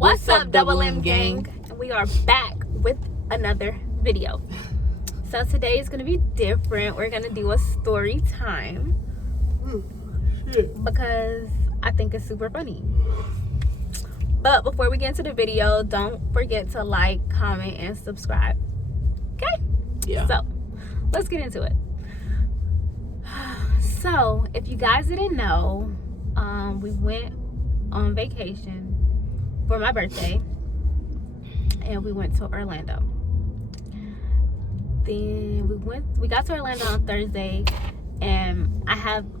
What's up, Double M gang? We are back with another video. So today is gonna be different. We're gonna do a story time because I think it's super funny. But before we get into the video, don't forget to like, comment, and subscribe. Okay? Yeah. So let's get into it. So if you guys didn't know, we went on vacation for my birthday and we went to Orlando. Then we got to Orlando on Thursday, and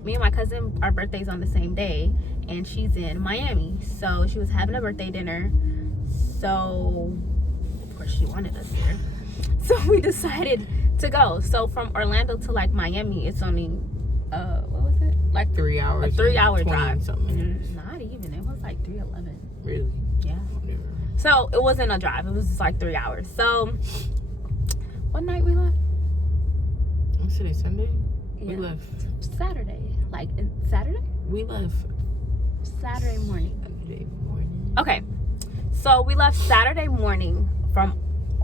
me and my cousin, our birthdays on the same day, and she's in Miami, so she was having a birthday dinner, so of course she wanted us there, so we decided to go. So from Orlando to like Miami, it's only what was it, like 3 hours, a 3-hour drive. Something. Not even, it was like 3:11. Really? Yeah. So it wasn't a drive, it was just like 3 hours. So what night we left? What's today, Sunday? Yeah. We left Saturday. Saturday? We left Saturday morning. Saturday morning. Okay. So we left Saturday morning from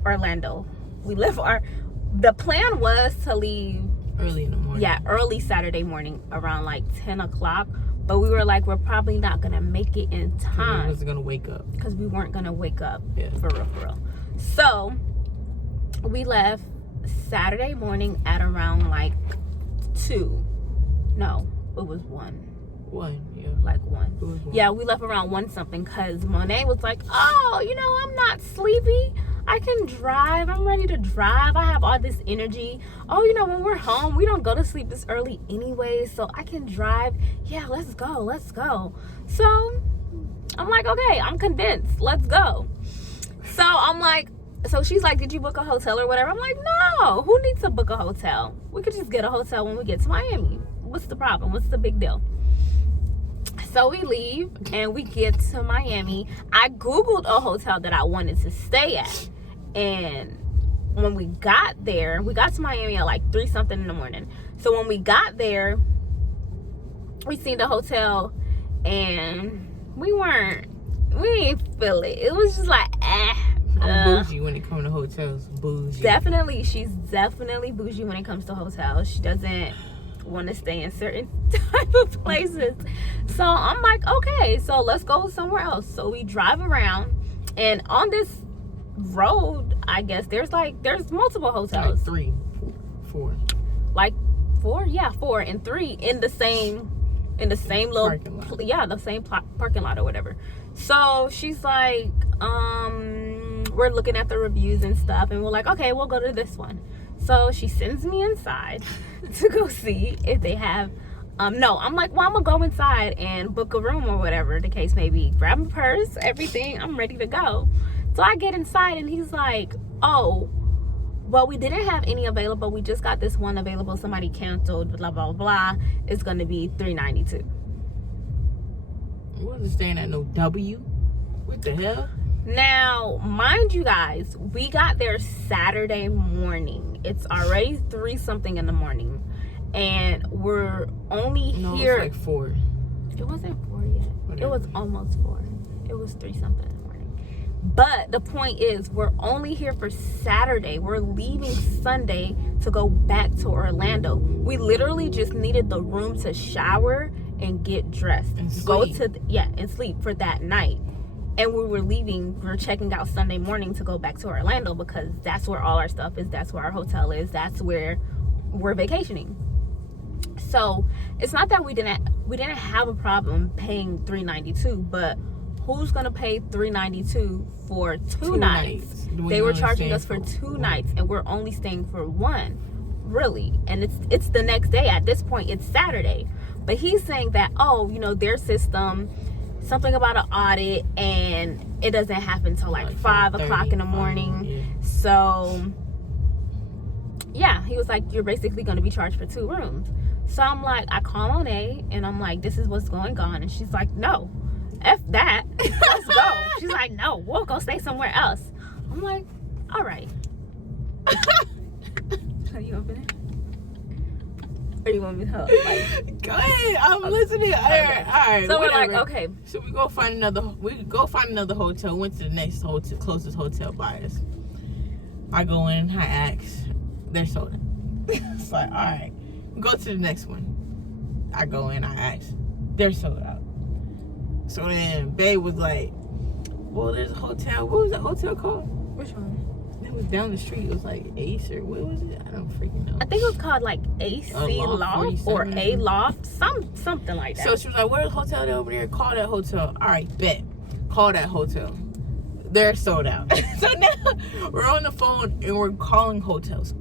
Orlando. The plan was to leave Early in the morning. Yeah, early Saturday morning around like 10 o'clock. But we were like, we're probably not going to make it in time. We wasn't going to wake up. Because we weren't going to wake up. Yeah. For real. So we left Saturday morning at around like 2. No, it was 1. 1, yeah. Like 1. It was 1. Yeah, we left around 1 something because Monet was like, oh, I'm not sleepy. I can drive. I'm ready to drive. I have all this energy. Oh, when we're home, we don't go to sleep this early anyway, so I can drive. Yeah, let's go. So I'm like, okay, I'm convinced. Let's go. So I'm like, so she's like, did you book a hotel or whatever? I'm like, no. Who needs to book a hotel? We could just get a hotel when we get to Miami. What's the problem? What's the big deal? So we leave and we get to Miami. I Googled a hotel that I wanted to stay at. And when we got there, we got to Miami at like 3 something in the morning. So when we got there, we seen the hotel and we didn't feel it. It was just like, I'm bougie when it comes to hotels. Bougie. Definitely. She's definitely bougie when it comes to hotels. She doesn't want to stay in certain type of places. So I'm like, okay, so let's go somewhere else. So we drive around, and on this road, I guess there's multiple hotels. Like 3, 4. Like 4? Yeah, 4 and 3 in the same little parking lot. Yeah, the same parking lot or whatever. So she's like, we're looking at the reviews and stuff, and we're like, okay, we'll go to this one. So she sends me inside to go see if they have no, I'm like, well, I'm gonna go inside and book a room or whatever the case may be. Grab my purse, everything, I'm ready to go. So I get inside and he's like, oh, well, we didn't have any available. We just got this one available. Somebody canceled, blah, blah, blah. It's going to be $392. I wasn't staying at no W. What the hell? Now, mind you guys, we got there Saturday morning. It's already 3 something in the morning. And we're only here. It was like 4. It wasn't 4 yet. Whatever. It was almost 4. It was 3 something in the morning. But the point is, we're only here for Saturday. We're leaving Sunday to go back to Orlando. We literally just needed the room to shower and get dressed. And sleep. Go to and sleep for that night. And we're checking out Sunday morning to go back to Orlando because that's where all our stuff is. That's where our hotel is. That's where we're vacationing. So it's not that we didn't have a problem paying $392, but who's gonna pay $392 for two nights? They were charging us for 2 nights, and we're only staying for 1, really. And it's the next day. At this point, it's Saturday. But he's saying that, their system, something about an audit, and it doesn't happen till like 5 o'clock in the morning. Yeah. So yeah, he was like, you're basically gonna be charged for 2 rooms. So I'm like, I call Monet and I'm like, this is what's going on. And she's like, no, F that. Let's go. She's like, no, we'll go stay somewhere else. I'm like, all right. How you open it? Or you want me to tell? Like, go ahead. I'm listening. All right. So whatever. we're like, okay. So we go find another. We go find another hotel. Went to the next hotel, closest hotel by us. I go in. I ask. They're sold out. It's like, all right. We go to the next one. I go in. I ask. They're sold out. So then Babe was like, well, there's a hotel. What was that hotel called? Which one? It was down the street. It was like Ace or what was it? I don't freaking know. I think it was called like AC Loft or A Loft, something like that. So she was like, "Where's the hotel over there? Call that hotel." All right, bet. Call that hotel. They're sold out. So now we're on the phone and we're calling hotels.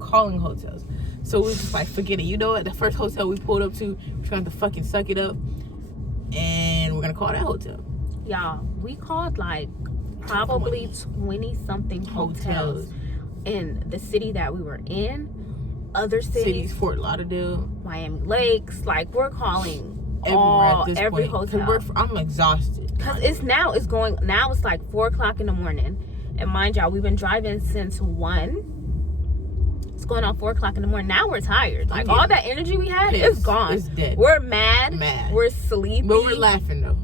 So we just like, forget it. You know what? The first hotel we pulled up to, we're trying to fucking suck it up, and we're gonna call that hotel. Y'all, we called like probably 20-something hotels in the city that we were in. Other cities, Fort Lauderdale, Miami Lakes. Like, we're calling every point. hotel. I'm exhausted. Because it's like 4 o'clock in the morning. And mind y'all, we've been driving since 1. It's going on 4 o'clock in the morning. Now we're tired. Like, all that energy we had is gone. It's dead. We're mad. We're sleepy. But we're laughing, though.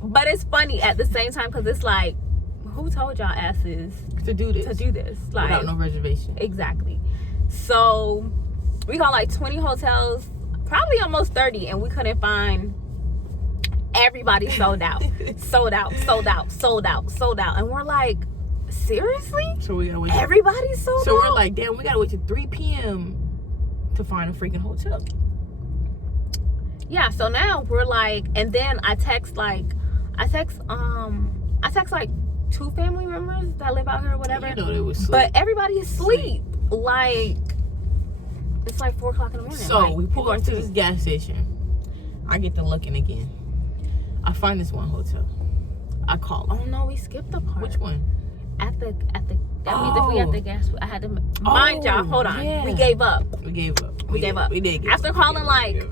But it's funny at the same time because it's like, who told y'all asses to do this? Like, without no reservation. Exactly. So we got like 20 hotels, probably almost 30, and we couldn't find. Everybody sold out. sold out. And we're like, seriously? So we gotta wait. Everybody's sold out? So we're like, damn, we gotta wait till 3 p.m. to find a freaking hotel. Yeah, so now we're like, and then I text like 2 family members that live out here or whatever. You know they was sleep. But everybody is asleep. Like, it's like 4 o'clock in the morning. So like, we pull up to this gas station. I get to looking again. I find this one hotel. I call them. Oh no, we skipped the part. Which one? That means if we at the gas, I had to mind y'all. Hold on, yeah. We gave up. We gave up. We gave up. We did. After calling like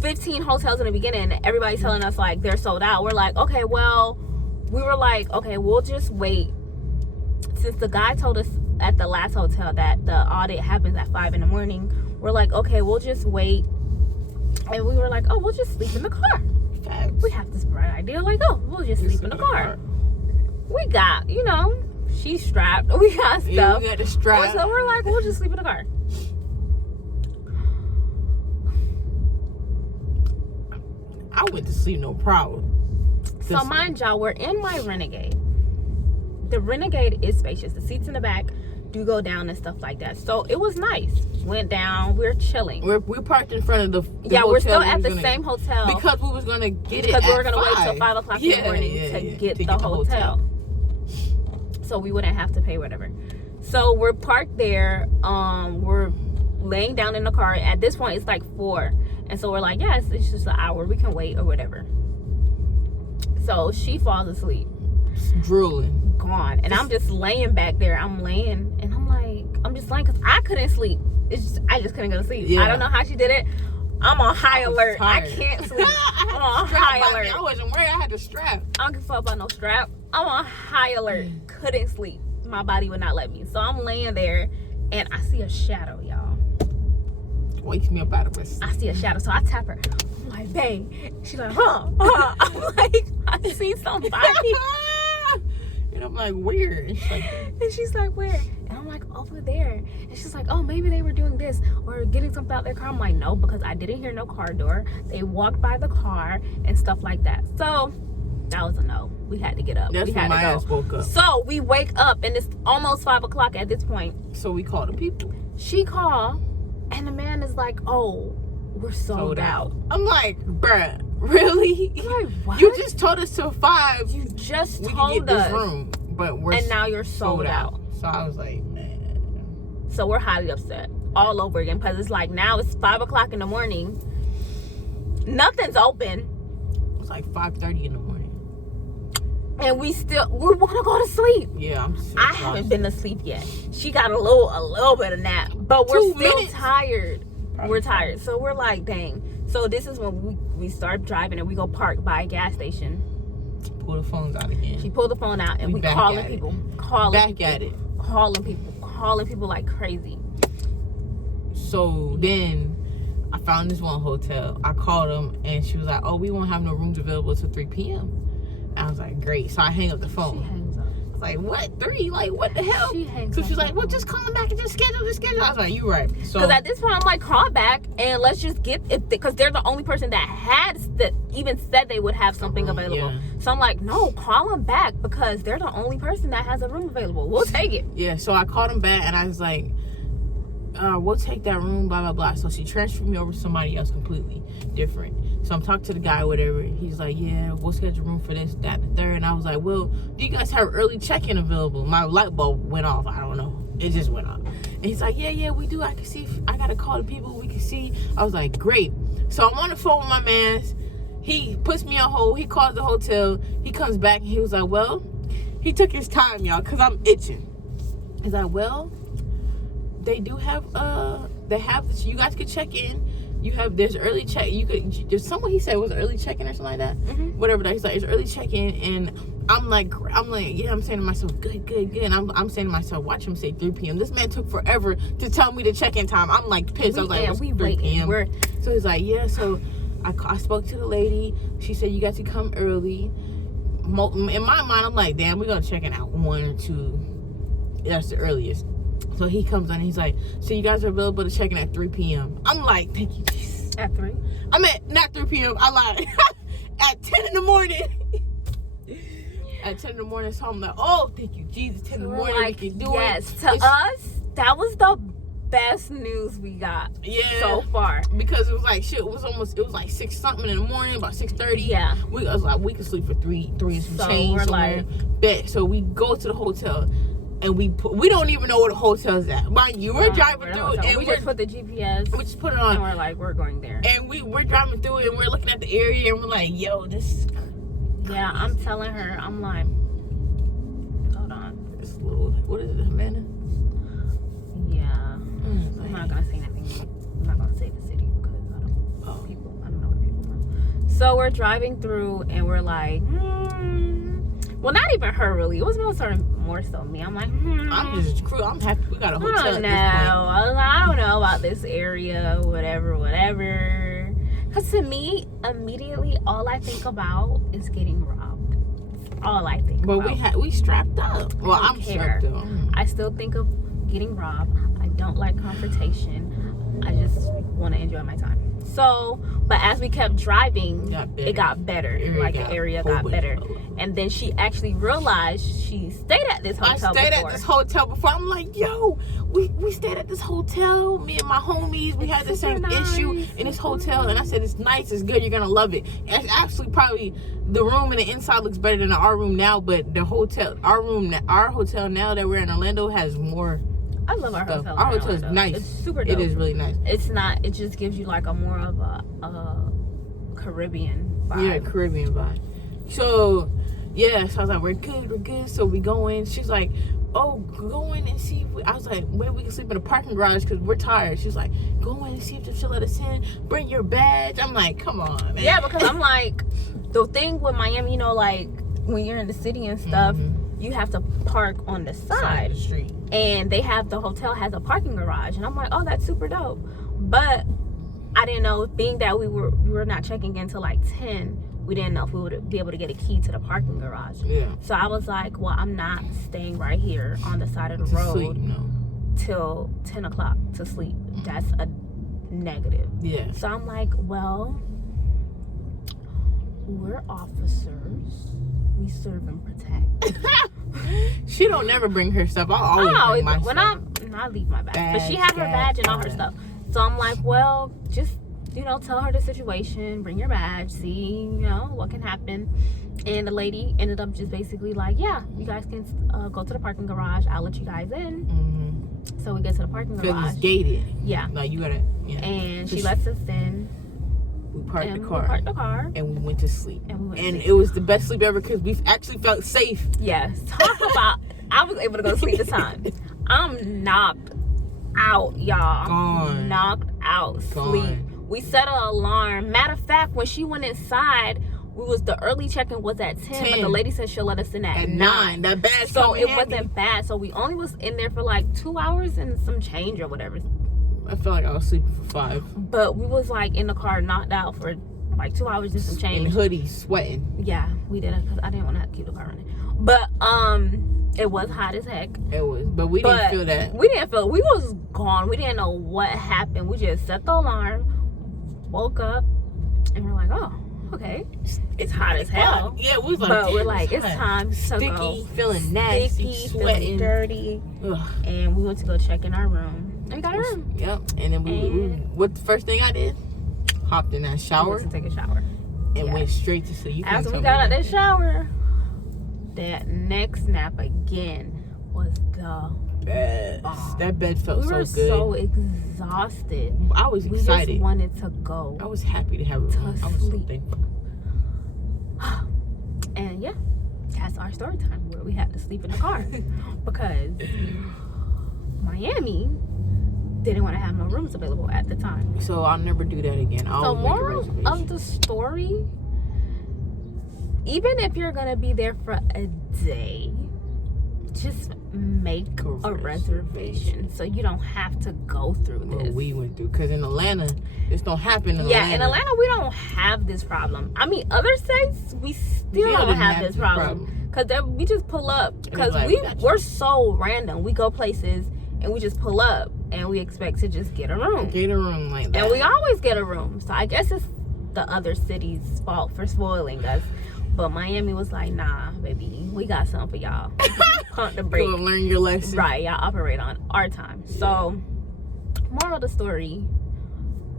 15 hotels in the beginning, everybody's telling us like they're sold out. We're like, okay, well, we were like, okay, we'll just wait. Since the guy told us at the last hotel that the audit happens at 5 in the morning, we're like, okay, we'll just wait. And we were like, oh, we'll just sleep in the car. Facts. We have this bright idea, like, oh, we'll just sleep in the car. We got, she's strapped. We got stuff. Yeah, we got the strap. So we're like, we'll just sleep in the car. I went to sleep, no problem. So mind y'all, we're in my Renegade. The Renegade is spacious. The seats in the back do go down and stuff like that. So it was nice. Went down. We're chilling. We parked in front of the we're still at the same hotel because we was gonna get it because we were at gonna 5. wait till 5 o'clock in the morning to get the hotel. So we wouldn't have to pay whatever. So we're parked there. We're laying down in the car. At this point, it's like 4, and so we're like, yeah, it's just an hour. We can wait or whatever. So she falls asleep, drooling, gone, and I'm just laying back there. I'm laying, and I'm just laying because I couldn't sleep. I just couldn't go to sleep. I don't know how she did it. I'm on high alert. Tired. I can't sleep. I'm on high alert. I wasn't worried. I had the strap. I don't give a fuck about no strap. I'm on high alert. Couldn't sleep. My body would not let me. So I'm laying there, and I see a shadow, y'all. Wakes me up out of my sleep. I see a shadow, so I tap her. I'm like, babe. She's like, huh? I'm like, I see somebody. And I'm like, where? And she's like, where? And I'm like, over there. And she's like, oh, maybe they were doing this or getting something out their car. I'm like, no, because I didn't hear no car door. They walked by the car and stuff like that. So that was a no. We had to get up. That's when my ass woke up. So we wake up and it's almost 5 o'clock at this point. So we call the people. She called and the man is like, oh, we're sold out. I'm like, bruh, really? I'm like, what? You just told us till 5. You just we told can get us. This room, but we're and now you're sold out. So I was like, man. So we're highly upset all over again because it's like now it's 5 o'clock in the morning. Nothing's open. It's like 5:30 in the morning. And we want to go to sleep. Yeah, I haven't been to sleep yet. She got a little bit of nap, but we're still tired. We're tired. So we're like, dang. So this is when we start driving and we go park by a gas station. Pull the phones out again. She pulled the phone out and we calling people. Calling people like crazy. So then I found this one hotel. I called them, and she was like, "Oh, we won't have no rooms available till 3 p.m." I was like, "Great." So I hang up the phone. She hangs up. I was like, "What? 3? Like, what the hell?" She hangs So up she's like, the "Well, phone. just call them back and just schedule the schedule." I was like, "You right." So Because at this point, I'm like, call back and let's just get it. Because they're the only person that even said they would have something available. Yeah. So I'm like, no, call them back because they're the only person that has a room available. We'll take it. Yeah, so I called him back and I was like, we'll take that room, blah, blah, blah. So she transferred me over to somebody else completely different. So I'm talking to the guy, whatever. He's like, yeah, we'll schedule a room for this, that, and the third. And I was like, well, do you guys have early check-in available? My light bulb went off. I don't know. It just went off. And he's like, yeah, we do. I can see. I got to call the people we can see. I was like, great. So I'm on the phone with my mans. He puts me on hold. He calls the hotel. He comes back and he was like, well, he took his time, y'all, because I'm itching. He's like, well, they do have you guys could check in. There's early check. There's someone he said was early check-in or something like that. Mm-hmm. Whatever that. He's like, it's early check-in, and I'm like, yeah. I'm saying to myself, good. And I'm saying to myself, watch him say 3 p.m. This man took forever to tell me the check-in time. I'm like pissed. I was like, it's 3 p.m. So he's like, yeah. So I spoke to the lady. She said you got to come early. In my mind, I'm like, damn, we're gonna check in at 1 or 2. That's the earliest. So he comes on and he's like, so you guys are available to check in at 3 p.m. I'm like, thank you, Jesus. At 3? I meant not 3 p.m. I lied. At 10 in the morning. At 10 in the morning. So I'm like, oh, thank you, Jesus. 10 in the morning, like, we can do yes, it. to us, that was the best news we got so far. Because it was like, shit, it was like 6 something in the morning, about 6:30. Yeah. I was like, we could sleep for 3 and some So change we're somewhere. Bet. So we go to the hotel. And we don't even know where the hotel's at. Mind you, we're driving through it, and we just put the GPS. We just put it on, and we're like, we're going there. And we're driving through it, and we're looking at the area, and we're like, yo, this. Yeah, I'm telling her, I'm like, hold on. This little, what is it, Havana? Yeah, I'm not gonna say anything. I'm not gonna say the city because I don't know where people from. So we're driving through, and we're like, well, not even her really. It was more so me. I'm like, I'm just crew. I'm happy we got a hotel. I don't know. I don't know about this area. Whatever. Because to me, immediately, all I think about is getting robbed. All I think about. But we strapped up. Well, I'm strapped up. I still think of getting robbed. I don't like confrontation. I just want to enjoy my time. So, but as we kept driving, it got better. The area got better. And then she actually realized she stayed at this hotel before. I stayed at this hotel before. I'm like, yo, we stayed at this hotel. Me and my homies, we had the same issue in this hotel. And I said, it's nice, it's good, you're going to love it. And it's actually probably, the room in the inside looks better than our room now. But the hotel, our hotel now that we're in Orlando has more. I love our hotel. Our hotel is nice. It's super dope. It is really nice. It just gives you like a more of a Caribbean vibe. Yeah, Caribbean vibe. So, yeah, so I was like, we're good. So we go in. She's like, oh, go in and see if I was like, maybe we can sleep in the parking garage because we're tired. She's like, go in and see if she'll let us in. Bring your badge. I'm like, come on, man. Yeah, because I'm like, the thing with Miami, like when you're in the city and stuff, you have to park on the side of the street. And the hotel has a parking garage. And I'm like, oh, that's super dope. But I didn't know, being that we were not checking in till like 10, we didn't know if we would be able to get a key to the parking garage. Yeah. So I was like, well, I'm not staying right here on the side of the road till 10 o'clock to sleep. That's a negative. Yeah. So I'm like, well, we're officers. We serve and protect. She don't never bring her stuff. I always bring my stuff. I leave my badge. But she had her badge and all her stuff. So I'm like, well, just, tell her the situation, bring your badge, see, what can happen. And the lady ended up just basically like, yeah, you guys can go to the parking garage. I'll let you guys in. So we get to the parking garage. Because it's gated. Yeah. Like, you gotta, And she lets us in. We parked the car. And we went to sleep. And it was the best sleep ever because we actually felt safe. Yes. Talk about, I was able to go to sleep this time. I'm knocked out, y'all. Gone. Knocked out. Sleep. We set an alarm. Matter of fact, when she went inside, the early check-in was at 10, but the lady said she'll let us in at 9. That bad. So it wasn't bad. So we only was in there for like 2 hours and some change or whatever. I felt like I was sleeping for 5. But we was like in the car, knocked out for like 2 hours and some In change. hoodie, sweating. Yeah, we did it because I didn't want to keep the car running. But it was hot as heck. It was, but we didn't feel that. We didn't feel. We was gone. We didn't know what happened. We just set the alarm, woke up, and we're like, oh, okay, it's hot as hell. Yeah, we was like, But we're damn, like, it's hot. time to Sticky, go. feeling nasty, Sticky, sweating. feeling dirty. Ugh. And we went to go check in our room. And we got a room. Yep. And then we what the first thing I did? Hopped in that We shower went to take a shower. and yeah. went straight to sleep. You couldn't After we tell got me out that nothing. shower, that next nap again was the Best. bomb. That bed felt We so were good. so exhausted. I was We excited. just wanted to go. I was happy to have a to room. I was so sleep. thankful. And yeah, that's our story time where we had to sleep in the car because Miami didn't want to have no rooms available at the time. So I'll never do that again. I'll So always make a moral reservation. of the story, even if you're gonna be there for a day, just make a reservation so you don't have to go through What this. we went through, because in Atlanta, this don't happen in Yeah, Atlanta. in Atlanta we don't have this problem. I mean, other states we still don't didn't have this problem because we just pull up because like, we got you. we're so random. We go places and we just pull up and we expect to just get a room, Get a room like that. and we always get a room. So I guess it's the other city's fault for spoiling us. But Miami was like, nah, baby, we got something for y'all. Pump the brake. Go learn your lesson. Right, y'all operate on our time. So, moral of the story,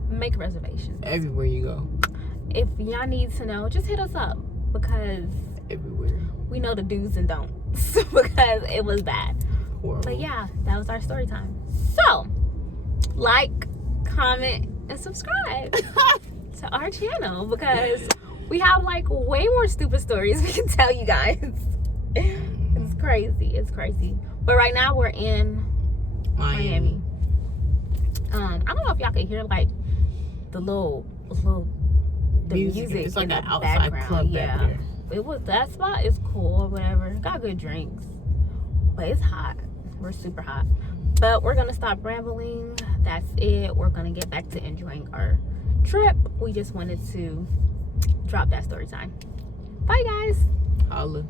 make reservations. Everywhere you go. If y'all need to know, just hit us up because Everywhere. we know the do's and don'ts because it was bad. Horrible. But yeah, that was our story time. So, like, comment, and subscribe to our channel because we have like way more stupid stories we can tell you guys. It's crazy. It's crazy. But right now we're in Miami. I don't know if y'all can hear like the music It's like in an the outside background. club Yeah, back there. it was that spot is cool or whatever. Got good drinks, but it's hot. We're super hot. But we're gonna stop rambling. That's it. We're gonna get back to enjoying our trip. We just wanted to drop that story time. Bye, guys. Holla.